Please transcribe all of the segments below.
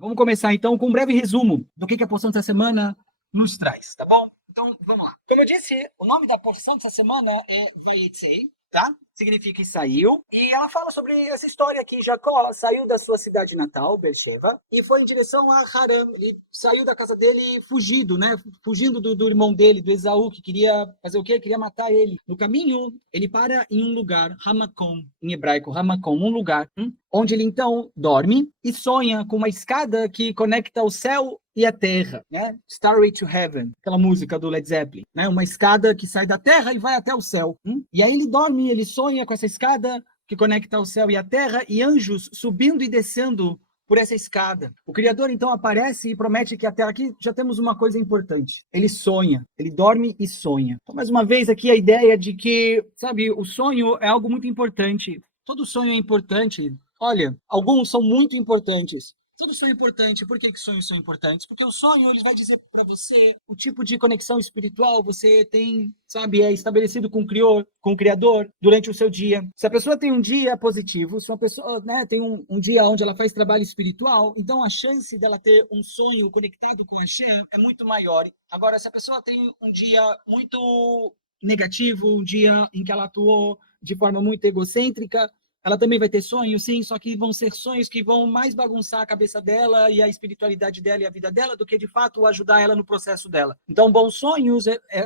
Vamos começar então com um breve resumo do que a porção dessa semana nos traz, tá bom? Então, vamos lá. Como eu disse, o nome da porção dessa semana é Vayetzei, tá? Significa que saiu. E ela fala sobre essa história que Jacó saiu da sua cidade natal, Beersheba, e foi em direção a Haram. Ele saiu da casa dele fugido, né? Fugindo do irmão dele, do Esaú, que queria fazer o quê? Queria matar ele. No caminho, ele para em um lugar, Hamakom, em hebraico, Hamakom, um lugar, onde ele então dorme e sonha com uma escada que conecta o céu e a terra, né? Starway to Heaven, aquela música do Led Zeppelin, né? Uma escada que sai da terra e vai até o céu. E aí ele dorme, ele sonha com essa escada que conecta o céu e a terra e anjos subindo e descendo por essa escada. O Criador então aparece e promete que a terra... Aqui já temos uma coisa importante. Ele sonha, ele dorme e sonha. Então, mais uma vez aqui a ideia de que, sabe, o sonho é algo muito importante. Todo sonho é importante. Olha, alguns são muito importantes. Todo sonho é importante. Por que sonhos são importantes? Porque o sonho ele vai dizer para você o tipo de conexão espiritual você tem, sabe, é estabelecido com o Criador durante o seu dia. Se a pessoa tem um dia positivo, se uma pessoa, né, tem um dia onde ela faz trabalho espiritual, então a chance dela ter um sonho conectado com a Hashem é muito maior. Agora, se a pessoa tem um dia muito negativo, um dia em que ela atuou de forma muito egocêntrica, ela também vai ter sonhos, sim, só que vão ser sonhos que vão mais bagunçar a cabeça dela e a espiritualidade dela e a vida dela do que, de fato, ajudar ela no processo dela. Então, bons sonhos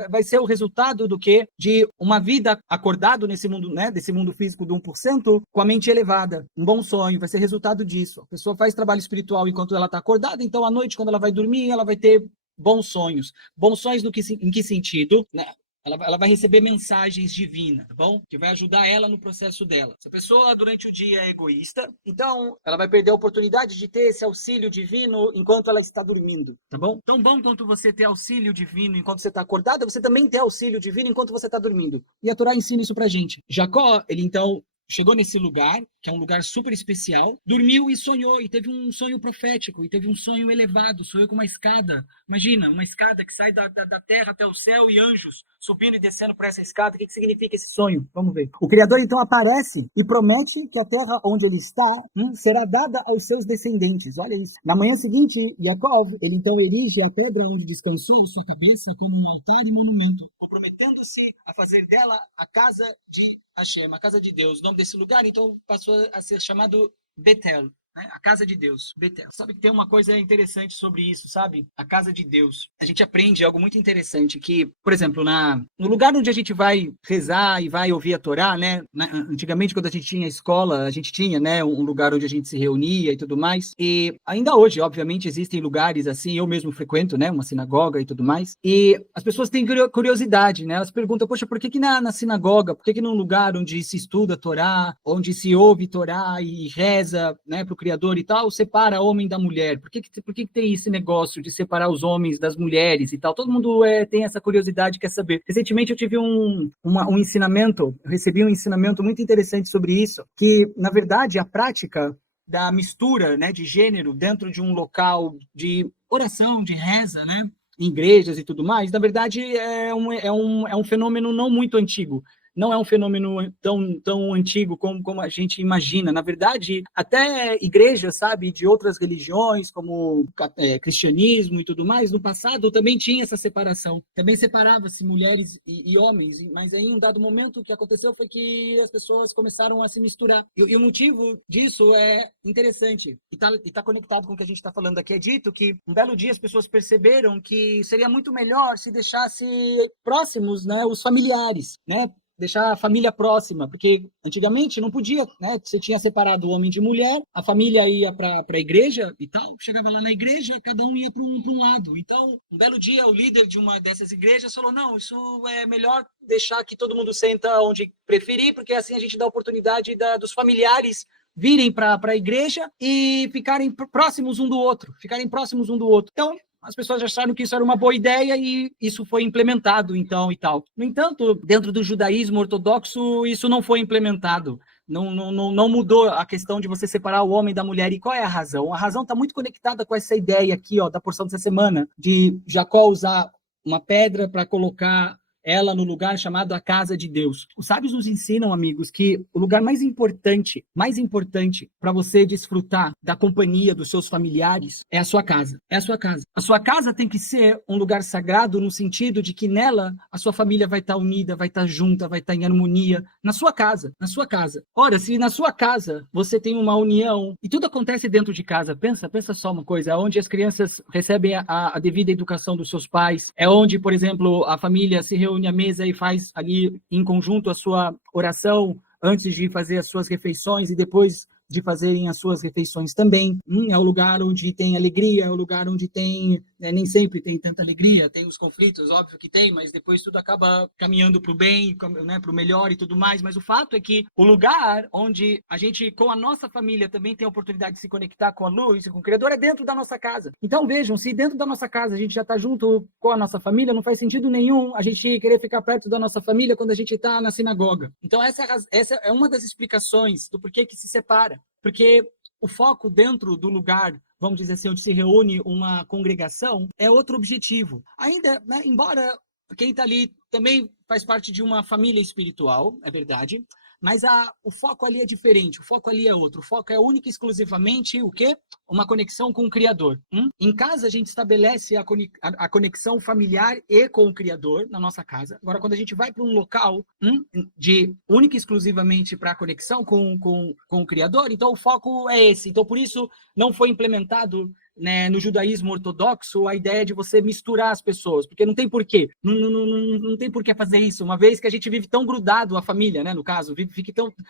vai ser o resultado do quê? De uma vida acordado nesse mundo, né, desse mundo físico do 1%, com a mente elevada. Um bom sonho vai ser resultado disso. A pessoa faz trabalho espiritual enquanto ela está acordada, então, à noite, quando ela vai dormir, ela vai ter bons sonhos. Bons sonhos em que sentido? Né? Ela vai receber mensagens divinas, tá bom? Que vai ajudar ela no processo dela. Se a pessoa, durante o dia, é egoísta, então ela vai perder a oportunidade de ter esse auxílio divino enquanto ela está dormindo, tá bom? Tão bom quanto você ter auxílio divino enquanto você está acordada, você também ter auxílio divino enquanto você está dormindo. E a Torá ensina isso pra gente. Jacó, ele então chegou nesse lugar, que é um lugar super especial, dormiu e sonhou, e teve um sonho profético, e teve um sonho elevado, sonhou com uma escada. Imagina, uma escada que sai da terra até o céu e anjos subindo e descendo por essa escada. O que significa esse sonho? Vamos ver. O Criador então aparece e promete que a terra onde ele está será dada aos seus descendentes. Olha isso. Na manhã seguinte, Yaakov, ele então erige a pedra onde descansou sua cabeça como um altar e monumento, comprometendo-se a fazer dela a casa de Hashem, a casa de Deus. O nome desse lugar, então, passou a ser chamado Betel, né? A casa de Deus, Betel. Sabe que tem uma coisa interessante sobre isso, sabe? A casa de Deus. A gente aprende algo muito interessante que, por exemplo, no lugar onde a gente vai rezar e vai ouvir a Torá, né? Antigamente, quando a gente tinha escola, a gente tinha, né, um lugar onde a gente se reunia e tudo mais. E ainda hoje, obviamente, existem lugares assim, eu mesmo frequento, né, uma sinagoga e tudo mais. E as pessoas têm curiosidade, né? Elas perguntam, poxa, por que na sinagoga? Por que num lugar onde se estuda a Torá, onde se ouve Torá e reza, né, para o Criador e tal, separa homem da mulher? Por que tem esse negócio de separar os homens das mulheres e tal? Todo mundo tem essa curiosidade, quer saber. Recentemente eu tive um ensinamento, eu recebi um ensinamento muito interessante sobre isso, que, na verdade, a prática da mistura, né, de gênero dentro de um local de oração, de reza, né, em igrejas e tudo mais, na verdade é um fenômeno não muito antigo. Não é um fenômeno tão antigo como a gente imagina. Na verdade, até igrejas, sabe, de outras religiões, como cristianismo e tudo mais, no passado também tinha essa separação. Também separava-se mulheres e homens, mas aí, em um dado momento, o que aconteceu foi que as pessoas começaram a se misturar. E o motivo disso é interessante, e tá conectado com o que a gente está falando aqui. É dito que, um belo dia, as pessoas perceberam que seria muito melhor se deixasse próximos, né, os familiares, né? Deixar a família próxima, porque antigamente não podia, né? Você tinha separado o homem de mulher, a família ia para a igreja e tal, chegava lá na igreja, cada um ia para um lado. Então, um belo dia, o líder de uma dessas igrejas falou, não, isso é melhor deixar que todo mundo senta onde preferir, porque assim a gente dá a oportunidade dos familiares virem para a igreja e ficarem próximos um do outro, Então, as pessoas acharam que isso era uma boa ideia e isso foi implementado, então, e tal. No entanto, dentro do judaísmo ortodoxo, isso não foi implementado. Não mudou a questão de você separar o homem da mulher. E qual é a razão? A razão está muito conectada com essa ideia aqui, ó, da porção dessa semana, de Jacó usar uma pedra para colocar ela no lugar chamado a casa de Deus. Os sábios nos ensinam, amigos, que o lugar mais importante para você desfrutar da companhia dos seus familiares é a sua casa. É a sua casa. A sua casa tem que ser um lugar sagrado no sentido de que nela a sua família vai estar unida, vai estar junta, vai estar em harmonia. Na sua casa, na sua casa. Ora, se na sua casa você tem uma união e tudo acontece dentro de casa, pensa só uma coisa, é onde as crianças recebem a devida educação dos seus pais, é onde, por exemplo, a família se reúne à mesa e faz ali em conjunto a sua oração antes de fazer as suas refeições e depois de fazerem as suas refeições também. É o lugar onde tem alegria, é o lugar onde tem, nem sempre tem tanta alegria, tem os conflitos, óbvio que tem, mas depois tudo acaba caminhando para o bem, né, para o melhor e tudo mais. Mas o fato é que o lugar onde a gente, com a nossa família, também tem a oportunidade de se conectar com a luz e com o Criador é dentro da nossa casa. Então vejam, se dentro da nossa casa a gente já está junto com a nossa família, não faz sentido nenhum a gente querer ficar perto da nossa família quando a gente está na sinagoga. Então essa é uma das explicações do porquê que se separa. Porque o foco dentro do lugar, vamos dizer assim, onde se reúne uma congregação, é outro objetivo. Ainda, né, embora quem está ali também faz parte de uma família espiritual, é verdade, mas o foco ali é diferente, o foco ali é outro. O foco é único e exclusivamente o quê? Uma conexão com o Criador. Em casa, a gente estabelece a conexão familiar e com o Criador na nossa casa. Agora, quando a gente vai para um local de única e exclusivamente para a conexão com o Criador, então o foco é esse. Então, por isso, não foi implementado, né, no judaísmo ortodoxo a ideia de você misturar as pessoas, porque não tem porquê, não tem porquê fazer isso, uma vez que a gente vive tão grudado, a família, né, no caso,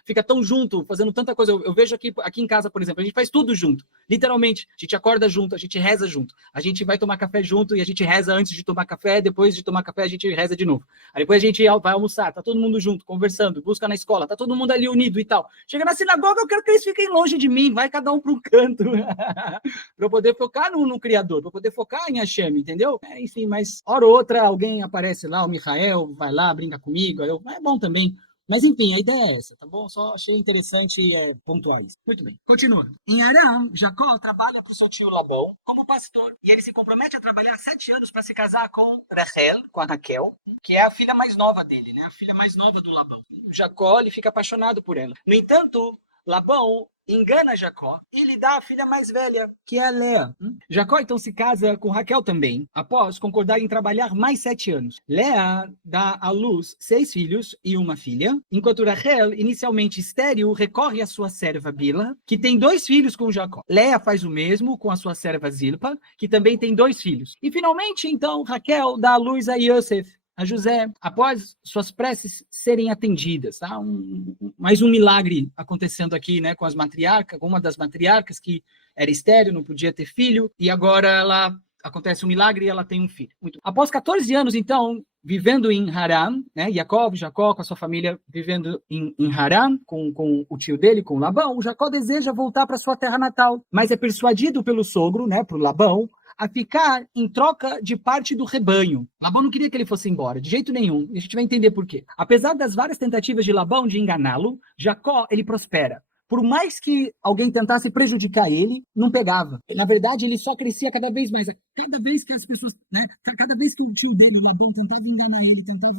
fica tão junto, fazendo tanta coisa. Eu vejo aqui em casa, por exemplo, a gente faz tudo junto, literalmente, a gente acorda junto, a gente reza junto, a gente vai tomar café junto e a gente reza antes de tomar café, depois de tomar café a gente reza de novo, aí depois a gente vai almoçar, tá todo mundo junto, conversando, busca na escola, tá todo mundo ali unido e tal. Chega na sinagoga, eu quero que eles fiquem longe de mim, vai cada um para um canto, para eu poder focar no Criador, para poder focar em Hashem, entendeu? Enfim, mas hora ou outra alguém aparece lá, o Michael vai lá, brinca comigo, é bom também. Mas enfim, a ideia é essa, tá bom? Só achei interessante pontuar isso. Muito bem, continua. Em Aram, Jacó trabalha para o seu tio Labão como pastor, e ele se compromete a trabalhar 7 anos para se casar com Rachel, com a Raquel, que é a filha mais nova dele, né? A filha mais nova do Labão. Jacó, ele fica apaixonado por ela. No entanto, Labão engana Jacó e lhe dá a filha mais velha, que é a Lea. Jacó então se casa com Raquel também, após concordar em trabalhar mais 7 anos. Lea dá à luz 6 filhos e uma filha, enquanto Rachel, inicialmente estéril, recorre à sua serva Bila, que tem 2 filhos com Jacó. Lea faz o mesmo com a sua serva Zilpa, que também tem 2 filhos. E finalmente, então, Raquel dá à luz a Yosef, a José, após suas preces serem atendidas, tá? Mais um milagre acontecendo aqui, né, com as matriarcas, com uma das matriarcas que era estéril, não podia ter filho, e agora ela acontece um milagre e ela tem um filho. Após 14 anos, então, vivendo em Haran, né, Jacó com a sua família vivendo em Haran, com o tio dele, com Labão, Jacó deseja voltar para sua terra natal, mas é persuadido pelo sogro, né, por Labão, a ficar em troca de parte do rebanho. Labão não queria que ele fosse embora, de jeito nenhum, e a gente vai entender por quê. Apesar das várias tentativas de Labão de enganá-lo, Jacó, ele prospera. Por mais que alguém tentasse prejudicar ele, não pegava. Na verdade, ele só crescia cada vez mais. Cada vez que as pessoas, né, cada vez que o tio dele, Labão, tentava enganar ele, tentava,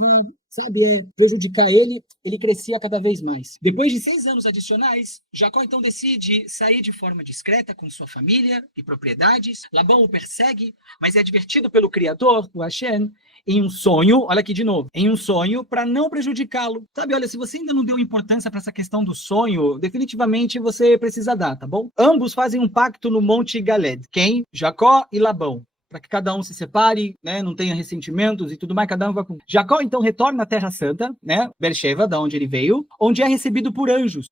prejudicar ele, ele crescia cada vez mais. Depois de 6 anos adicionais, Jacó então decide sair de forma discreta com sua família e propriedades. Labão o persegue, mas é advertido pelo Criador, o Hashem, em um sonho, olha aqui de novo, em um sonho para não prejudicá-lo. Sabe, olha, se você ainda não deu importância para essa questão do sonho, definitivamente você precisa dar, tá bom? Ambos fazem um pacto no Monte Galed. Quem? Jacó e Labão. Para que cada um se separe, né, não tenha ressentimentos e tudo mais, cada um vai... Jacó, então, retorna à Terra Santa, né, Beersheba, da onde ele veio, onde é recebido por anjos,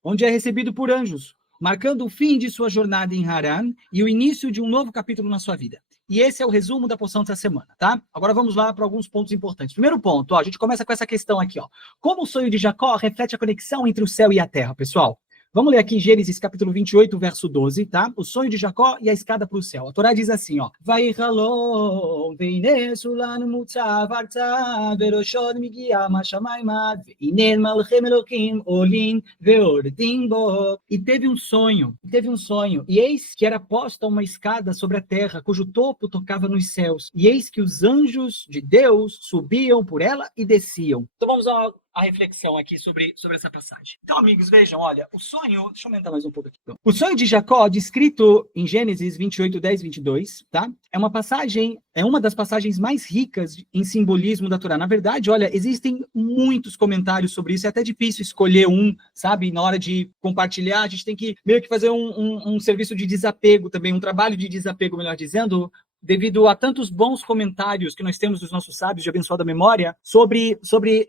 marcando o fim de sua jornada em Haran e o início de um novo capítulo na sua vida. E esse é o resumo da porção dessa semana, tá? Agora vamos lá para alguns pontos importantes. Primeiro ponto, ó, a gente começa com essa questão aqui, ó. Como o sonho de Jacó reflete a conexão entre o céu e a terra, pessoal? Vamos ler aqui Gênesis capítulo 28, verso 12, tá? O sonho de Jacó e a escada para o céu. A Torá diz assim, ó. Vaichalom veine sulan mutzav artzav veroshod migiam hashamaymat veinen malchem elokim olim veordim bo. E teve um sonho, e eis que era posta uma escada sobre a terra, cujo topo tocava nos céus. E eis que os anjos de Deus subiam por ela e desciam. Então vamos a reflexão aqui sobre essa passagem. Então, amigos, vejam, olha, o sonho... Deixa eu aumentar mais um pouco aqui. Então. O sonho de Jacó, descrito em Gênesis 28, 10, 22, tá? É uma das passagens mais ricas em simbolismo da Torá. Na verdade, olha, existem muitos comentários sobre isso, é até difícil escolher um, sabe? Na hora de compartilhar, a gente tem que meio que fazer um serviço de desapego também, um trabalho de desapego, melhor dizendo, devido a tantos bons comentários que nós temos dos nossos sábios de abençoada memória sobre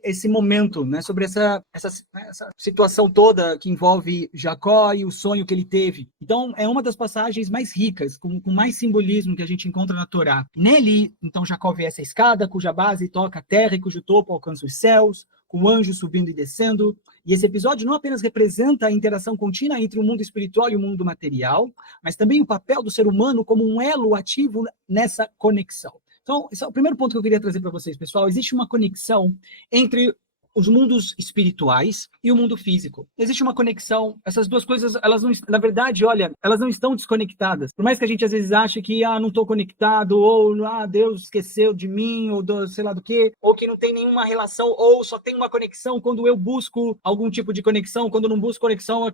esse momento, né? Sobre essa situação toda que envolve Jacó e o sonho que ele teve. Então, é uma das passagens mais ricas, com mais simbolismo que a gente encontra na Torá. Nele, então, Jacó vê essa escada, cuja base toca a terra e cujo topo alcança os céus, com o anjo subindo e descendo. E esse episódio não apenas representa a interação contínua entre o mundo espiritual e o mundo material, mas também o papel do ser humano como um elo ativo nessa conexão. Então, esse é o primeiro ponto que eu queria trazer para vocês, pessoal. Existe uma conexão entre os mundos espirituais e o mundo físico. Existe uma conexão, essas duas coisas, elas não, na verdade, olha, elas não estão desconectadas. Por mais que a gente às vezes ache que, não estou conectado, ou, Deus esqueceu de mim, ou sei lá do quê, ou que não tem nenhuma relação, ou só tem uma conexão quando eu busco algum tipo de conexão, quando eu não busco conexão,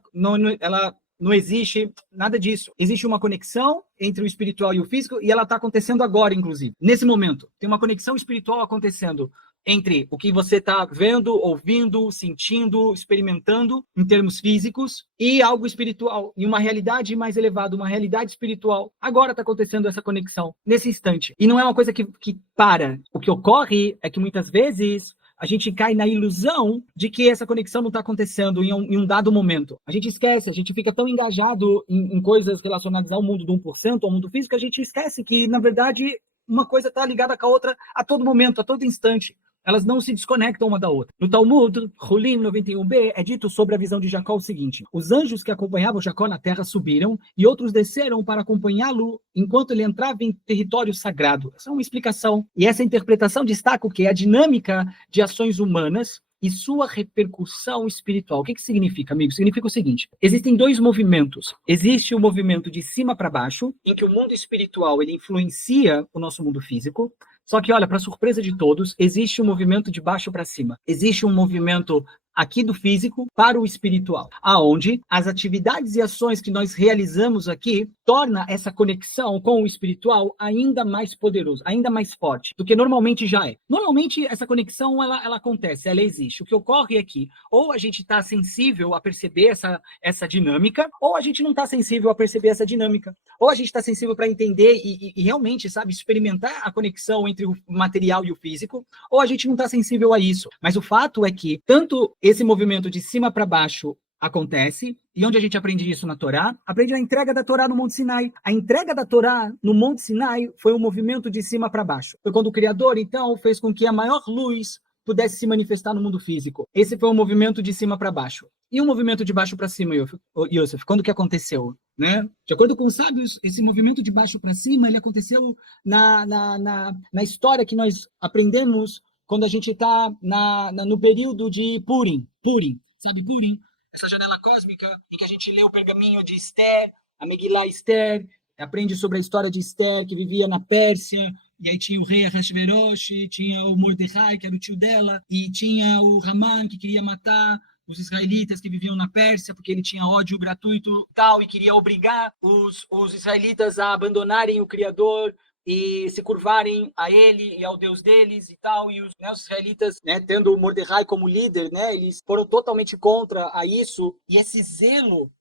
ela não existe nada disso. Existe uma conexão entre o espiritual e o físico, e ela está acontecendo agora, inclusive. Nesse momento, tem uma conexão espiritual acontecendo entre o que você está vendo, ouvindo, sentindo, experimentando em termos físicos e algo espiritual, e uma realidade mais elevada, uma realidade espiritual. Agora está acontecendo essa conexão, nesse instante. E não é uma coisa que para. O que ocorre é que muitas vezes a gente cai na ilusão de que essa conexão não está acontecendo em um dado momento. A gente esquece, a gente fica tão engajado em coisas relacionadas ao mundo do 1%, ao mundo físico, a gente esquece que, na verdade, uma coisa está ligada com a outra a todo momento, a todo instante. Elas não se desconectam uma da outra. No Talmud, Hulim 91b, é dito sobre a visão de Jacó o seguinte: os anjos que acompanhavam Jacó na terra subiram e outros desceram para acompanhá-lo enquanto ele entrava em território sagrado. Essa é uma explicação. E essa interpretação destaca o que? A dinâmica de ações humanas e sua repercussão espiritual. O que significa, amigo? Significa o seguinte: existem dois movimentos. Existe o movimento de cima para baixo, em que o mundo espiritual ele influencia o nosso mundo físico. Só que, olha, para surpresa de todos, existe um movimento de baixo para cima. Existe um movimento aqui do físico para o espiritual, aonde as atividades e ações que nós realizamos aqui torna essa conexão com o espiritual ainda mais poderoso, ainda mais forte do que normalmente já é. Normalmente essa conexão ela acontece, ela existe. O que ocorre é que ou a gente está sensível a perceber essa dinâmica, ou a gente não está sensível a perceber essa dinâmica, ou a gente está sensível para entender e realmente, sabe, experimentar a conexão entre o material e o físico, ou a gente não está sensível a isso. Mas o fato é que tanto esse movimento de cima para baixo acontece, e onde a gente aprende isso na Torá? Aprende na entrega da Torá no Monte Sinai. A entrega da Torá no Monte Sinai foi um movimento de cima para baixo. Foi quando o Criador, então, fez com que a maior luz pudesse se manifestar no mundo físico. Esse foi um movimento de cima para baixo. E um movimento de baixo para cima, Yosef, quando que aconteceu? Né? De acordo com os sábios, esse movimento de baixo para cima, ele aconteceu na história que nós aprendemos quando a gente está no período de Purim. Sabe Purim? Essa janela cósmica em que a gente lê o pergaminho de Esther, a Megillah Esther, aprende sobre a história de Esther, que vivia na Pérsia, e aí tinha o rei Ahasverosh, tinha o Mordecai, que era o tio dela, e tinha o Haman, que queria matar os israelitas que viviam na Pérsia, porque ele tinha ódio gratuito tal, e queria obrigar os israelitas a abandonarem o Criador e se curvarem a ele e ao Deus deles e tal, e os israelitas, né, tendo o Mordecai como líder, né, eles foram totalmente contra a isso, e esse zelo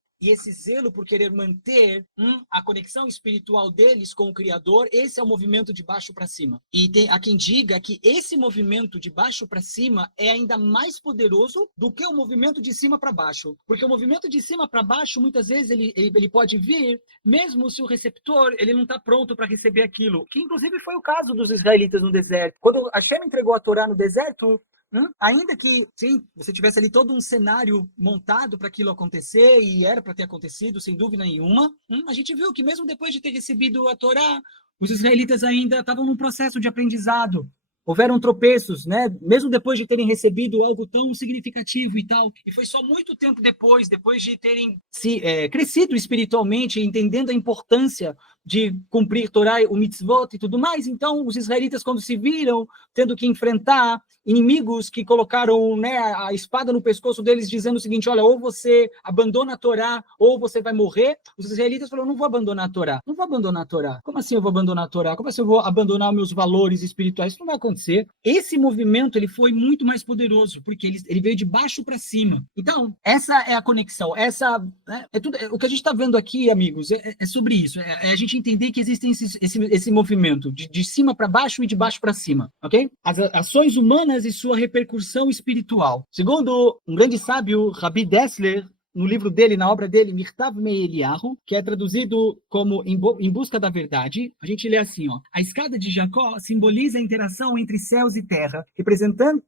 por querer manter a conexão espiritual deles com o Criador, esse é o movimento de baixo para cima. E há quem diga que esse movimento de baixo para cima é ainda mais poderoso do que o movimento de cima para baixo. Porque o movimento de cima para baixo, muitas vezes, ele pode vir, mesmo se o receptor ele não está pronto para receber aquilo. Que, inclusive, foi o caso dos israelitas no deserto. Quando Hashem entregou a Torá no deserto, Ainda que, sim, você tivesse ali todo um cenário montado para aquilo acontecer, e era para ter acontecido, sem dúvida nenhuma, a gente viu que mesmo depois de ter recebido a Torá, os israelitas ainda estavam num processo de aprendizado. Houveram tropeços, né? Mesmo depois de terem recebido algo tão significativo e tal. E foi só muito tempo depois de terem crescido espiritualmente, entendendo a importância de cumprir Torá, o mitzvot e tudo mais. Então, os israelitas, quando se viram tendo que enfrentar inimigos que colocaram, né, a espada no pescoço deles, dizendo o seguinte: olha, ou você abandona a Torá, ou você vai morrer. Os israelitas falaram: não vou abandonar a Torá. Não vou abandonar a Torá. Como assim eu vou abandonar a Torá? Como assim eu vou abandonar meus valores espirituais? Isso não vai acontecer. Esse movimento ele foi muito mais poderoso, porque ele veio de baixo para cima. Então, essa é a conexão. O que a gente está vendo aqui, amigos, é sobre isso. É a gente entender que existe esse movimento de cima para baixo e de baixo para cima, ok? As ações humanas e sua repercussão espiritual. Segundo um grande sábio, Rabbi Dessler, no livro dele, na obra dele, Mirtav Me'Eliyahu, que é traduzido como Em Busca da Verdade, a gente lê assim, ó: a escada de Jacó simboliza a interação entre céus e terra,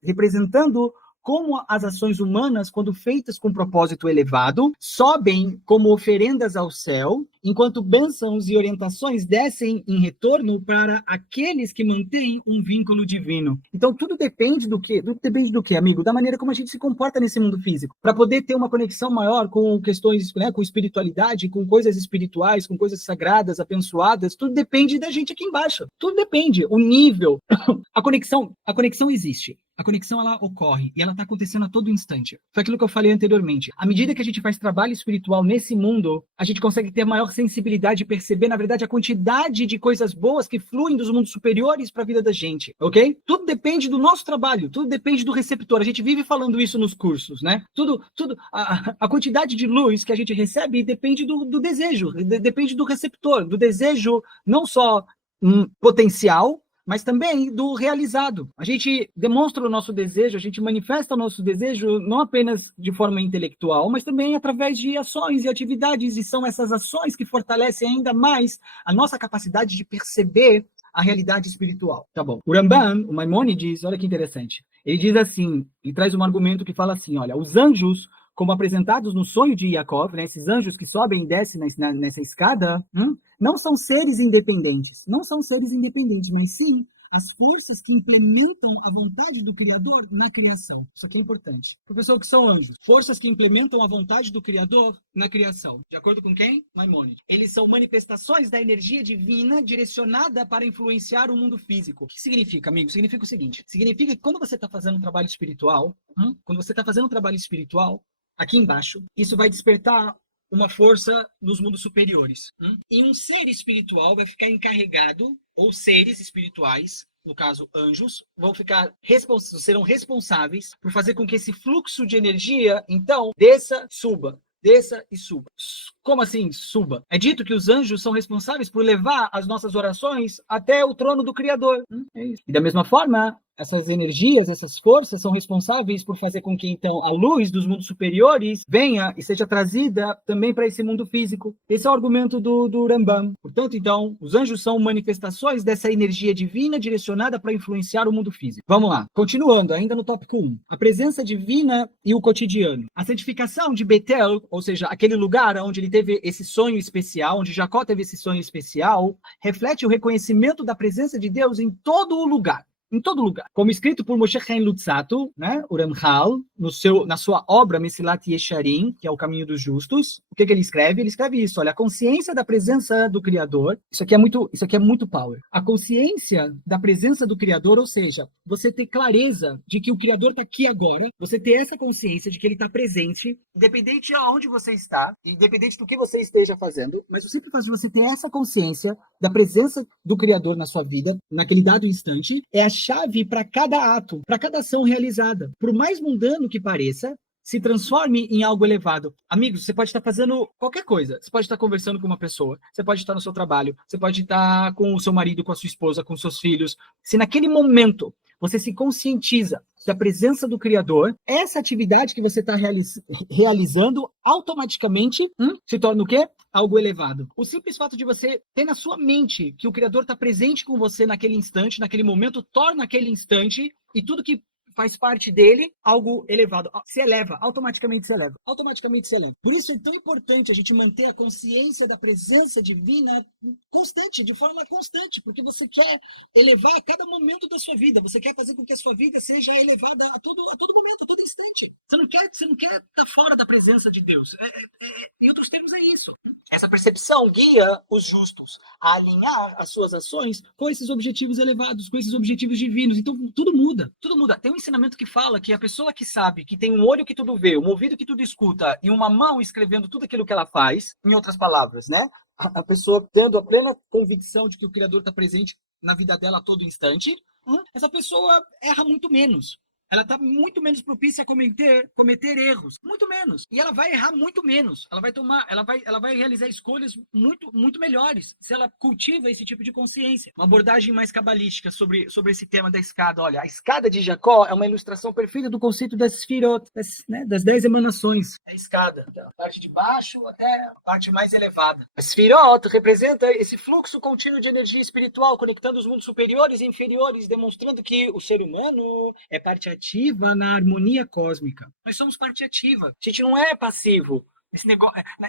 representando como as ações humanas, quando feitas com propósito elevado, sobem como oferendas ao céu, enquanto bênçãos e orientações descem em retorno para aqueles que mantêm um vínculo divino. Então, tudo depende do quê? Tudo depende do quê, amigo? Da maneira como a gente se comporta nesse mundo físico. Para poder ter uma conexão maior com questões, né, com espiritualidade, com coisas espirituais, com coisas sagradas, abençoadas, tudo depende da gente aqui embaixo. Tudo depende. O nível, a conexão existe. A conexão, ela ocorre e ela está acontecendo a todo instante. Foi aquilo que eu falei anteriormente. À medida que a gente faz trabalho espiritual nesse mundo, a gente consegue ter maior sensibilidade e perceber, na verdade, a quantidade de coisas boas que fluem dos mundos superiores para a vida da gente, ok? Tudo depende do nosso trabalho, tudo depende do receptor. A gente vive falando isso nos cursos, né? A quantidade de luz que a gente recebe depende do desejo, depende do receptor, do desejo não só potencial, mas também do realizado. A gente demonstra o nosso desejo, a gente manifesta o nosso desejo não apenas de forma intelectual, mas também através de ações e atividades, e são essas ações que fortalecem ainda mais a nossa capacidade de perceber a realidade espiritual. Tá bom. O Ramban, o Maimônides, olha que interessante. Ele diz assim, ele traz um argumento que fala assim, olha, os anjos, como apresentados no sonho de Yaakov, né, esses anjos que sobem e descem nessa escada, não são seres independentes. Não são seres independentes, mas sim as forças que implementam a vontade do Criador na criação. Isso aqui é importante. Professor, o que são anjos? Forças que implementam a vontade do Criador na criação. De acordo com quem? Maimônides. Eles são manifestações da energia divina direcionada para influenciar o mundo físico. O que significa, amigo? Significa o seguinte. Significa que quando você está fazendo um trabalho espiritual, aqui embaixo, isso vai despertar uma força nos mundos superiores. E um ser espiritual vai ficar encarregado, ou seres espirituais, no caso anjos, serão responsáveis por fazer com que esse fluxo de energia, então, desça e suba. Como assim suba? É dito que os anjos são responsáveis por levar as nossas orações até o trono do Criador. É isso. E da mesma forma, essas energias, essas forças são responsáveis por fazer com que, então, a luz dos mundos superiores venha e seja trazida também para esse mundo físico. Esse é o argumento do Rambam. Portanto, então, os anjos são manifestações dessa energia divina direcionada para influenciar o mundo físico. Vamos lá. Continuando, ainda no tópico 1. A presença divina e o cotidiano. A santificação de Betel, ou seja, aquele lugar onde ele teve esse sonho especial, onde Jacó teve esse sonho especial, reflete o reconhecimento da presença de Deus em todo o lugar. Em todo lugar. Como escrito por Moshe Chaim Luzzatto, né, o Ramchal, na sua obra Mesilat Yesharim, que é o Caminho dos Justos, o que ele escreve? Ele escreve isso, olha, a consciência da presença do Criador, isso aqui é muito power. A consciência da presença do Criador, ou seja, você ter clareza de que o Criador está aqui agora, você ter essa consciência de que ele está presente, independente de onde você está, independente do que você esteja fazendo, mas o simples fato de você ter essa consciência da presença do Criador na sua vida, naquele dado instante, é a chave para cada ato, para cada ação realizada. Por mais mundano que pareça, se transforme em algo elevado. Amigos, você pode estar fazendo qualquer coisa. Você pode estar conversando com uma pessoa, você pode estar no seu trabalho, você pode estar com o seu marido, com a sua esposa, com seus filhos. Se naquele momento você se conscientiza da presença do Criador, essa atividade que você está realizando automaticamente se torna o quê? Algo elevado. O simples fato de você ter na sua mente que o Criador está presente com você naquele instante, naquele momento, torna aquele instante e tudo que faz parte dele algo elevado. Se eleva, automaticamente se eleva. Automaticamente se eleva. Por isso é tão importante a gente manter a consciência da presença divina constante, de forma constante, porque você quer elevar a cada momento da sua vida. Você quer fazer com que a sua vida seja elevada a todo momento, a todo instante. Você não quer estar fora da presença de Deus. Em outros termos, é isso. Essa percepção guia os justos a alinhar as suas ações com esses objetivos elevados, com esses objetivos divinos. Então, tudo muda. Tudo muda. Tem um ensinamento que fala que a pessoa que sabe, que tem um olho que tudo vê, um ouvido que tudo escuta e uma mão escrevendo tudo aquilo que ela faz, em outras palavras, né? A pessoa tendo a plena convicção de que o Criador está presente na vida dela a todo instante, essa pessoa erra muito menos. Ela está muito menos propícia a cometer erros, muito menos. E ela vai errar muito menos. Ela vai realizar escolhas muito melhores se ela cultiva esse tipo de consciência. Uma abordagem mais cabalística sobre esse tema da escada. Olha, a escada de Jacó é uma ilustração perfeita do conceito das Sfirot, das 10 emanações. A escada, a parte de baixo até a parte mais elevada. A Sfirot representa esse fluxo contínuo de energia espiritual, conectando os mundos superiores e inferiores, demonstrando que o ser humano é parte ativa na harmonia cósmica. Nós somos parte ativa. A gente não é passivo.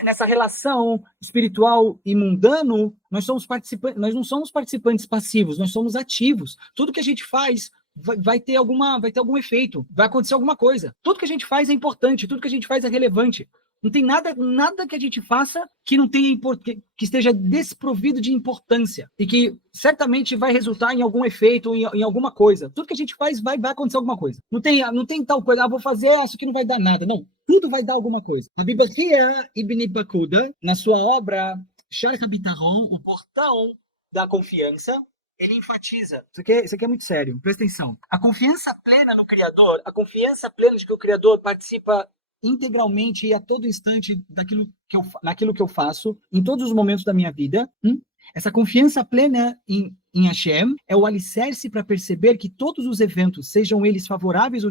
Nessa relação espiritual e mundano, nós não somos participantes passivos, nós somos ativos. Tudo que a gente faz vai ter algum efeito, vai acontecer alguma coisa. Tudo que a gente faz é importante, tudo que a gente faz é relevante. Não tem nada que a gente faça que não tenha que esteja desprovido de importância e que certamente vai resultar em algum efeito, em alguma coisa. Tudo que a gente faz vai acontecer alguma coisa. Não tem tal coisa, vou fazer, isso aqui não vai dar nada. Não, tudo vai dar alguma coisa. A Biblia Ibn Bakuda, na sua obra Sharh HaBitachon, o portão da confiança, ele enfatiza. Isso aqui é muito sério, presta atenção. A confiança plena no Criador, a confiança plena de que o Criador participa integralmente e a todo instante naquilo que eu faço, em todos os momentos da minha vida. Essa confiança plena em Hashem é o alicerce para perceber que todos os eventos, sejam eles favoráveis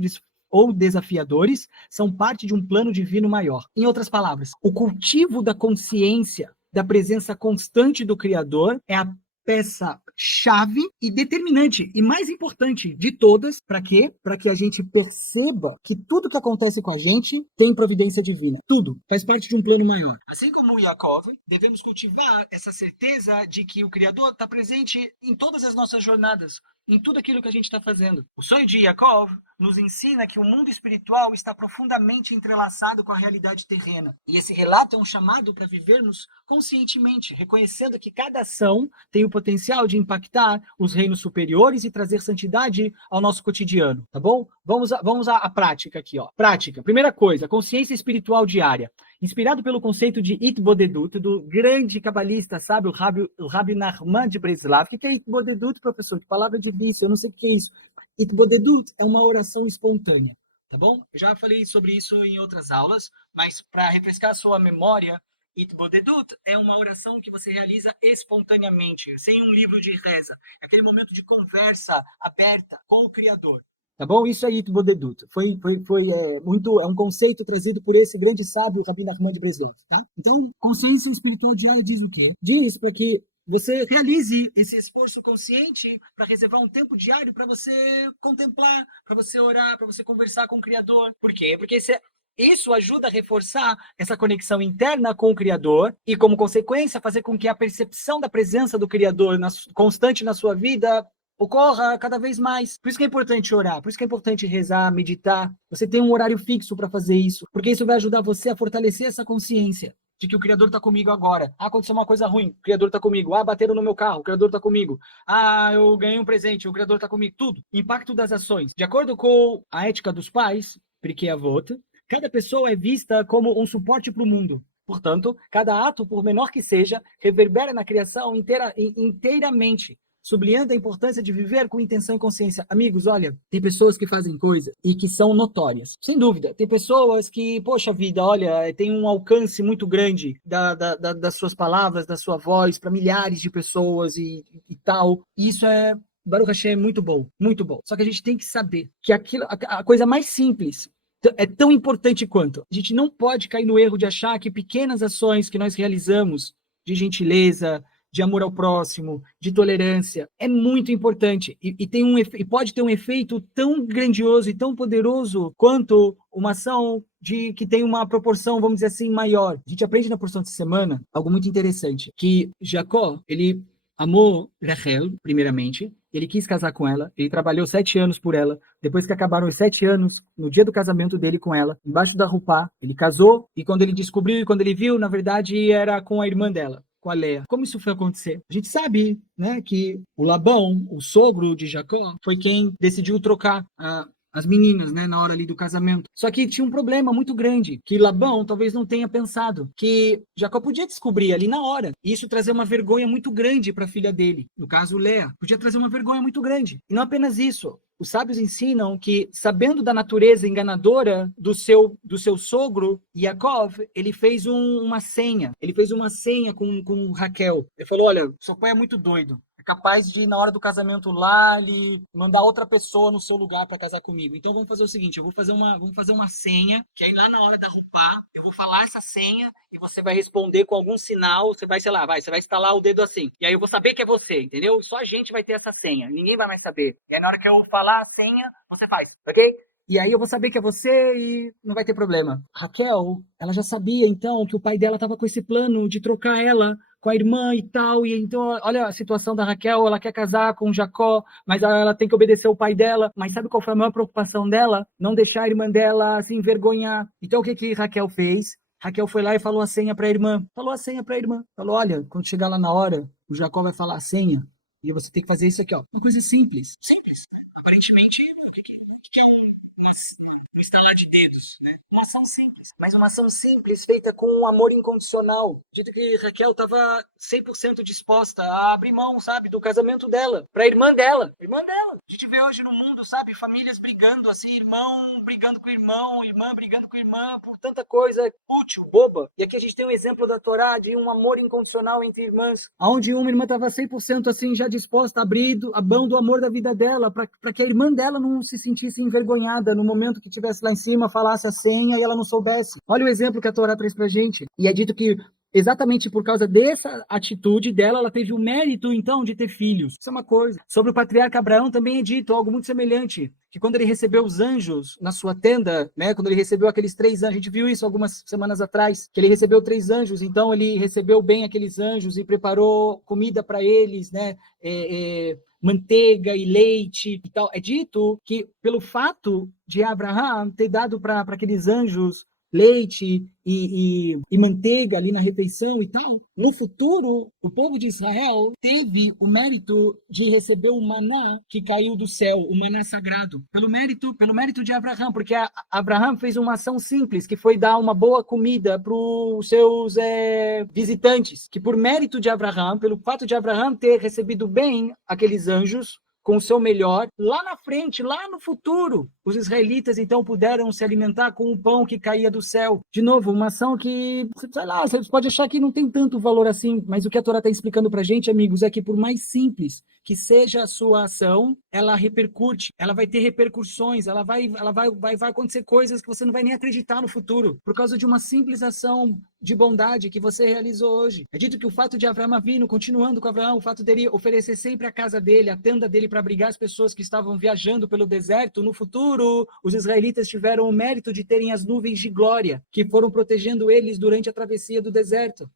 ou desafiadores, são parte de um plano divino maior. Em outras palavras, o cultivo da consciência da presença constante do Criador é a peça-chave e determinante e mais importante de todas, para quê? Para que a gente perceba que tudo que acontece com a gente tem providência divina. Tudo faz parte de um plano maior. Assim como Yaakov, devemos cultivar essa certeza de que o Criador está presente em todas as nossas jornadas, em tudo aquilo que a gente está fazendo. O sonho de Yaakov nos ensina que o mundo espiritual está profundamente entrelaçado com a realidade terrena. E esse relato é um chamado para vivermos conscientemente, reconhecendo que cada ação tem o potencial de impactar os reinos superiores e trazer santidade ao nosso cotidiano, tá bom? Vamos à prática aqui, ó. Prática. Primeira coisa, consciência espiritual diária. Inspirado pelo conceito de Itbodedut, do grande cabalista, sabe, o Rabi Nachman de Breslav. O que é Itbodedut, professor? Que palavra de vício, eu não sei o que é isso. Itbodedut é uma oração espontânea, tá bom? Eu já falei sobre isso em outras aulas, mas para refrescar a sua memória, Itbodedut é uma oração que você realiza espontaneamente, sem um livro de reza. É aquele momento de conversa aberta com o Criador. Tá bom? Isso é Itbodedut. É um conceito trazido por esse grande sábio, Rabi Nachman de Breslov, tá? Então, consciência espiritual diária diz o quê? Diz para que você realize esse esforço consciente para reservar um tempo diário para você contemplar, para você orar, para você conversar com o Criador. Por quê? Porque isso ajuda a reforçar essa conexão interna com o Criador e, como consequência, fazer com que a percepção da presença do Criador constante na sua vida ocorra cada vez mais. Por isso que é importante orar, por isso que é importante rezar, meditar. Você tem um horário fixo para fazer isso, porque isso vai ajudar você a fortalecer essa consciência de que o Criador está comigo agora. Aconteceu uma coisa ruim, o Criador está comigo. Bateram no meu carro, o Criador está comigo. Eu ganhei um presente, o Criador está comigo. Tudo. Impacto das ações. De acordo com a ética dos pais, Pirkei Avot, cada pessoa é vista como um suporte para o mundo. Portanto, cada ato, por menor que seja, reverbera na criação inteiramente, sublinhando a importância de viver com intenção e consciência. Amigos, olha, tem pessoas que fazem coisas e que são notórias. Sem dúvida, tem pessoas que, poxa vida, olha, tem um alcance muito grande das suas palavras, da sua voz, para milhares de pessoas e tal. E isso é, Baruch Hashem, muito bom, muito bom. Só que a gente tem que saber que a coisa mais simples é tão importante quanto. A gente não pode cair no erro de achar que pequenas ações que nós realizamos de gentileza, de amor ao próximo, de tolerância. É muito importante e pode ter um efeito tão grandioso e tão poderoso quanto uma ação que tem uma proporção, vamos dizer assim, maior. A gente aprende na porção de semana algo muito interessante, que Jacó, ele amou Rachel, primeiramente, ele quis casar com ela, ele trabalhou 7 anos por ela, depois que acabaram os 7 anos, no dia do casamento dele com ela, embaixo da rupá, ele casou, e quando ele descobriu, quando ele viu, na verdade, era com a irmã dela, com a Leia. Como isso foi acontecer? A gente sabe, né, que o Labão, o sogro de Jacó, foi quem decidiu trocar as meninas, né, na hora ali do casamento. Só que tinha um problema muito grande, que Labão talvez não tenha pensado, que Jacó podia descobrir ali na hora, e isso trazer uma vergonha muito grande para a filha dele, no caso Leia, podia trazer uma vergonha muito grande. E não apenas isso, os sábios ensinam que, sabendo da natureza enganadora do seu sogro, Yaakov, ele fez uma senha. Ele fez uma senha com Raquel. Ele falou, olha, seu pai é muito doido. É capaz de, na hora do casamento lá, ele mandar outra pessoa no seu lugar para casar comigo. Então vamos fazer o seguinte, vamos fazer uma senha, que aí lá na hora da rupá, eu vou falar essa senha e você vai responder com algum sinal, você vai, sei lá, você vai estalar o dedo assim. E aí eu vou saber que é você, entendeu? Só a gente vai ter essa senha, ninguém vai mais saber. E aí na hora que eu falar a senha, você faz, ok? E aí eu vou saber que é você e não vai ter problema. Raquel, ela já sabia então que o pai dela estava com esse plano de trocar ela com a irmã e tal, e então, olha a situação da Raquel, ela quer casar com Jacó, mas ela tem que obedecer o pai dela, mas sabe qual foi a maior preocupação dela? Não deixar a irmã dela se envergonhar. Então o que Raquel fez? Raquel foi lá e falou a senha para a irmã. Falou, olha, quando chegar lá na hora, o Jacó vai falar a senha, e você tem que fazer isso aqui, ó. Uma coisa simples. Simples. Aparentemente, o que é um estalar de dedos, né? Uma ação simples, mas uma ação simples feita com um amor incondicional. Dito que Raquel estava 100% disposta a abrir mão, sabe, do casamento dela, para a irmã dela. Irmã dela. A gente vê hoje no mundo, sabe, famílias brigando assim, irmão brigando com irmão, irmã brigando com irmã, por tanta coisa útil, boba. E aqui a gente tem um exemplo da Torá de um amor incondicional entre irmãs, onde uma irmã estava 100% assim, já disposta a abrir a mão do amor da vida dela, para que a irmã dela não se sentisse envergonhada no momento que estivesse lá em cima, falasse a senha e ela não soubesse. Olha o exemplo que a Torá traz pra gente. E é dito que exatamente por causa dessa atitude dela, ela teve o mérito, então, de ter filhos. Isso é uma coisa. Sobre o patriarca Abraão também é dito algo muito semelhante, que quando ele recebeu os anjos na sua tenda, né, quando ele recebeu aqueles 3 anjos, a gente viu isso algumas semanas atrás, que ele recebeu 3 anjos, então ele recebeu bem aqueles anjos e preparou comida para eles, né, manteiga e leite e tal. É dito que pelo fato de Abraão ter dado para aqueles anjos leite e manteiga ali na refeição e tal, no futuro, o povo de Israel teve o mérito de receber o maná que caiu do céu, o maná sagrado, pelo mérito de Abraão, porque Abraão fez uma ação simples, que foi dar uma boa comida para os seus visitantes, que por mérito de Abraão, pelo fato de Abraão ter recebido bem aqueles anjos, com o seu melhor, lá na frente, lá no futuro, os israelitas então puderam se alimentar com o pão que caía do céu. De novo, uma ação que, sei lá, você pode achar que não tem tanto valor assim, mas o que a Torá está explicando para a gente, amigos, é que por mais simples que seja a sua ação, ela repercute, ela vai ter repercussões, vai acontecer coisas que você não vai nem acreditar no futuro, por causa de uma simples ação de bondade que você realizou hoje. É dito que o fato de Abraão vindo, continuando com Abraão, o fato dele oferecer sempre a casa dele, a tenda dele para abrigar as pessoas que estavam viajando pelo deserto, no futuro, os israelitas tiveram o mérito de terem as nuvens de glória, que foram protegendo eles durante a travessia do deserto.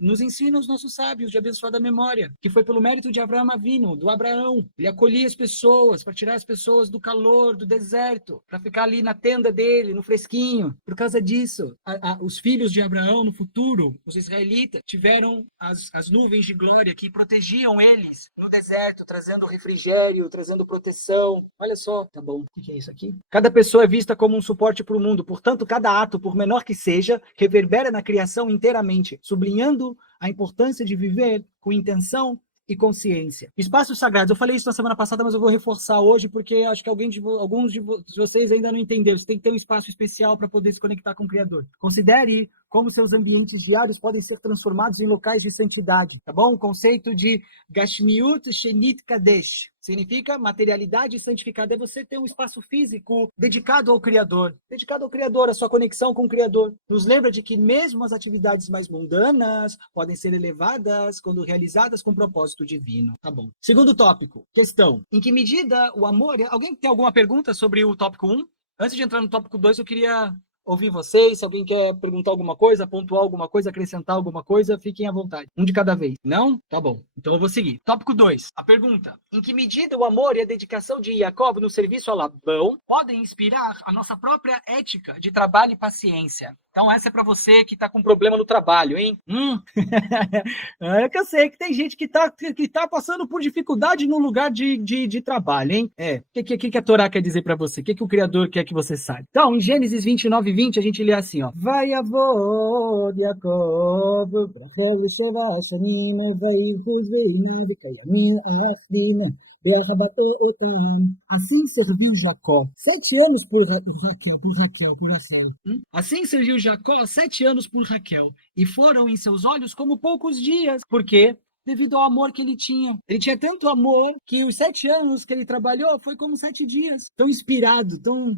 Nos ensina os nossos sábios de abençoada memória, que foi pelo mérito de Abraão Avino, do Abraão. Ele acolhia as pessoas, para tirar as pessoas do calor, do deserto, para ficar ali na tenda dele, no fresquinho. Por causa disso, os filhos de Abraão, no futuro, os israelitas, tiveram as nuvens de glória que protegiam eles no deserto, trazendo refrigério, trazendo proteção. Olha só, tá bom. O que é isso aqui? Cada pessoa é vista como um suporte para o mundo, portanto, cada ato, por menor que seja, reverbera na criação inteiramente, sublinhando a importância de viver com intenção e consciência. Espaços sagrados, eu falei isso na semana passada, mas eu vou reforçar hoje, porque acho que alguns de vocês ainda não entenderam. Você tem que ter um espaço especial para poder se conectar com o Criador. Considere como seus ambientes diários podem ser transformados em locais de santidade, tá bom? O conceito de Gashmiut Shenit Kadesh. Significa materialidade santificada é você ter um espaço físico dedicado ao Criador, a sua conexão com o Criador. Nos lembra de que mesmo as atividades mais mundanas podem ser elevadas quando realizadas com propósito divino. Tá bom. Segundo tópico, questão. Em que medida o amor... Alguém tem alguma pergunta sobre o tópico 1? Antes de entrar no tópico 2, eu queria ouvir vocês. Se alguém quer perguntar alguma coisa, pontuar alguma coisa, acrescentar alguma coisa, fiquem à vontade. Um de cada vez. Não? Tá bom. Então eu vou seguir. Tópico 2. A pergunta. Em que medida o amor e a dedicação de Jacob no serviço a Labão podem inspirar a nossa própria ética de trabalho e paciência? Então essa é para você que está com problema no trabalho, hein? É que eu sei que tem gente que tá passando por dificuldade no lugar de trabalho, hein? O que a Torá quer dizer para você? O que o Criador quer que você saiba? Então, em Gênesis 29:20, a gente lê assim, ó. Vai avô de Jacob, Rachel Sheva Shanim, Vayivuz Veinav Kayamim Achdim, Be'achabato Otam. Assim serviu Jacó 7 anos por Raquel. Assim serviu Jacó 7 anos por Raquel, e foram em seus olhos como poucos dias. Por quê? Devido ao amor que ele tinha. Ele tinha tanto amor que os 7 anos que ele trabalhou foi como 7 dias. Tão inspirado, tão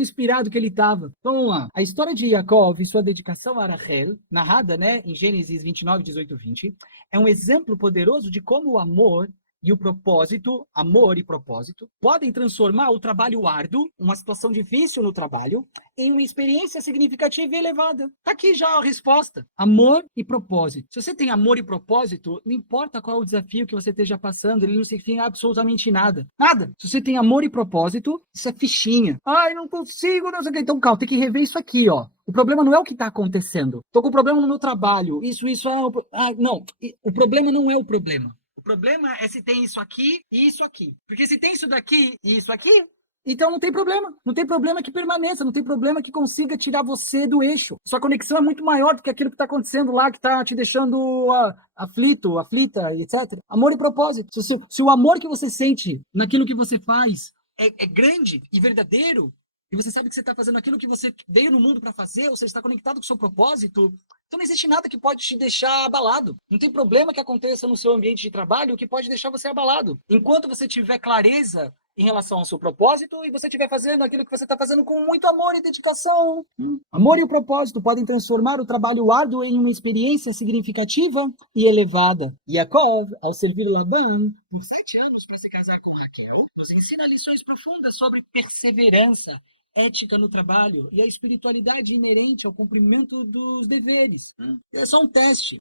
inspirado que ele estava. Então, vamos lá. A história de Jacob e sua dedicação a Rachel, narrada, em Gênesis 29, 18, 20, é um exemplo poderoso de como o amor e o propósito, amor e propósito, podem transformar o trabalho árduo, uma situação difícil no trabalho, em uma experiência significativa e elevada. Tá aqui já a resposta. Amor e propósito. Se você tem amor e propósito, não importa qual é o desafio que você esteja passando, ele não significa absolutamente nada. Nada. Se você tem amor e propósito, isso é fichinha. Ai, não consigo, não sei o que. Então, calma, tem que rever isso aqui, ó. O problema não é o que está acontecendo. Tô com problema no meu trabalho. Isso é... não. O problema não é o problema. O problema é se tem isso aqui e isso aqui. Porque se tem isso daqui e isso aqui, então não tem problema. Não tem problema que permaneça, não tem problema que consiga tirar você do eixo. Sua conexão é muito maior do que aquilo que está acontecendo lá, que está te deixando aflito, aflita, etc. Amor e propósito. Se o amor que você sente naquilo que você faz é grande e verdadeiro, e você sabe que você está fazendo aquilo que você veio no mundo para fazer, ou você está conectado com o seu propósito, então não existe nada que pode te deixar abalado. Não tem problema que aconteça no seu ambiente de trabalho que pode deixar você abalado. Enquanto você tiver clareza em relação ao seu propósito e você estiver fazendo aquilo que você está fazendo com muito amor e dedicação. Amor e o propósito podem transformar o trabalho árduo em uma experiência significativa e elevada. Yaakov, ao servir Labão por 7 anos para se casar com Raquel, nos ensina lições profundas sobre perseverança, ética no trabalho e a espiritualidade inerente ao cumprimento dos deveres. É só um teste